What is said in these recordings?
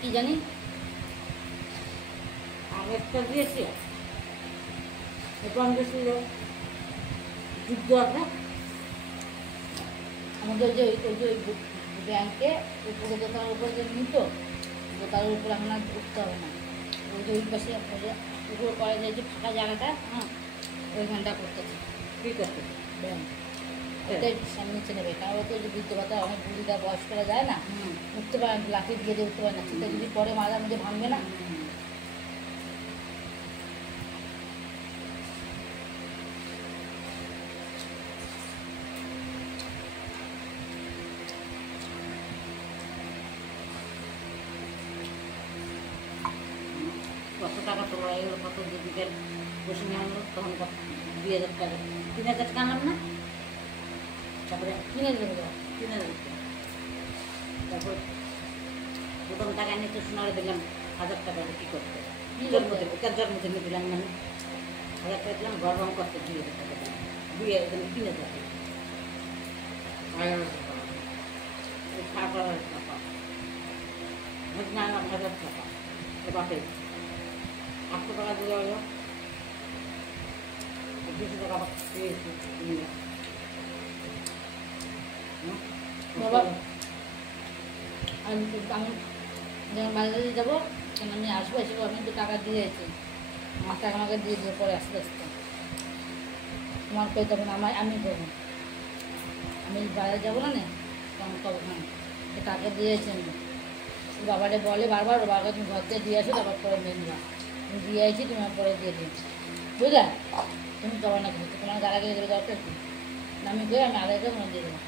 কি জানি আগেরটা দিয়েছি ছিল যুদ্ধ আছে আমাদের যে ওই ব্যাংকে উপরে দোকানের উপরে যে নিত দোকানের উপরে এখন আর উঠতে হবে না ওই যে ওই পাশে উপরে করা যায় যে ফাঁকা জায়গাটা হ্যাঁ ওইখানটা করতেছে ঠিক আছে ব্যাংক ওটাই সামনে নিচে নেবে কারণ ও তো যে বৃদ্ধ ভাতা অনেক বুড়িটা বয়স করা যায় না উঠতে পারে না লাঠি দিয়ে উঠতে পারে না সেটা যদি পরে মাঝার মধ্যে ভাঙবে না কত টাকা তোলা এগুলো কত দিদিদের বসে নিয়ে আনলো তখন 2000 টাকা 3000 টাকা আনলাম না তারপরে কিনে দেবো তারপর প্রথম টাকা নিয়ে তো সোনারে দিলাম 1000 টাকা কী করতে জন্মদিনে দিলাম মানে 1000 টাকা দিলাম ঘর রং করতে 2000 টাকা দিলাম 2000 কিনে দেবো 1100 টাকা টাকা 1000 টাকা বাপে 800 টাকা দিলে হলো 200 টাকা পেয়েছি বাবা আমি যখন বাজারে যাবো তখন আমি আসবো এসে আমি তো টাকা দিয়েছি আমার টাকা আমাকে দিয়ে দিয়ে পরে আস্তে আস্তে তোমার পেয়ে তখন আমি করবো আমি বাজারে যাবো না তখন তখন টাকা দিয়েছি আমি বাবারে বলে বারবার বাবাকে তুমি ঘর থেকে দিয়ে আসো তারপর পরে নিয়ে নিবা তুমি দিয়ে আসি তুমি পরে দিয়ে দিয়েছি বুঝলে তুমি যাবো না কিন্তু তোমার গাড়া গেলে দেবে দরকার কি আমি গিয়ে আমি আড়াইটা তোমার দিয়ে দেবো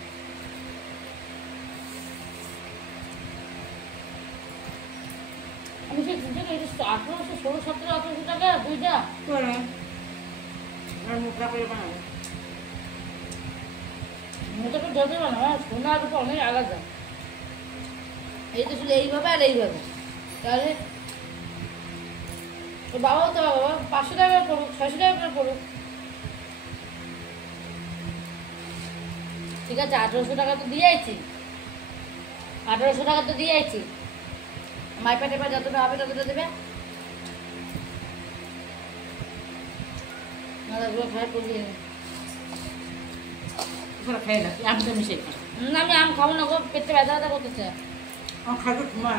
আমি সেই 1800 16 17 1800 টাকা দুইটা মুখটা করে বানাবো মুখটা যত বানাবো সোনার উপর অনেক আলাদা এই তো শুধু এইভাবে আর এইভাবে তাহলে ওর বাবাও তো বাবা 500 টাকা পড়ুক 600 টাকা করে পড়ুক ঠিক আছে 1800 টাকা তো দিয়ে আইছি 1800 টাকা তো দিয়ে আইছি মাইপা টেপা যতটা হবে ততটা দেবে না খাই করবি খাই না আমি তো মিশে না আমি আম খাবো না গো পেটে ব্যথা ব্যথা করতেছে খাবে তোমার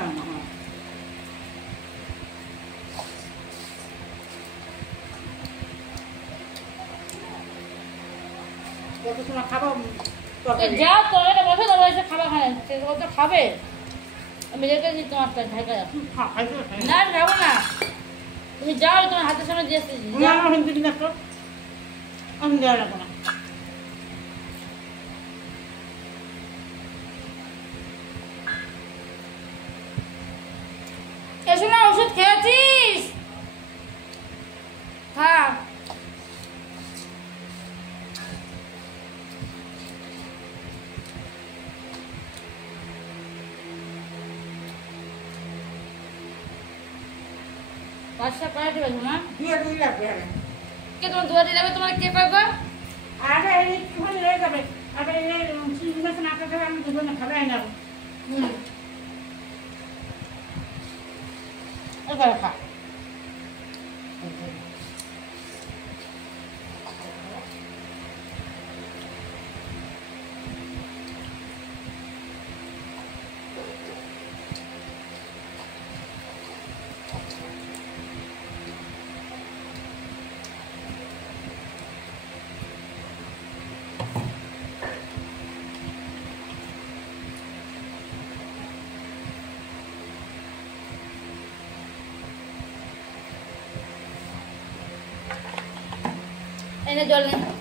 কত সময় খাবো যাও তোর বসে তোমার এসে খাবার খায় সেগুলো তো খাবে আমি রেখে দিই তোমার ঢাকা না যাবো না তুমি যাও তোমার হাতের সামনে দিয়ে আসতেছি আমি দেওয়া রাখবো না এসো না ওষুধ খেয়েছিস হ্যাঁ পাঁচটা পাড়াতে পারবো না দুই লাগবে কে তোমার দুয়ারি যাবে তোমার কে পাবে আরে একটুখানি রয়ে যাবে আবার সিজন আটা দেবে আমি দুটো না খাবে না এবার খা এনে জল নে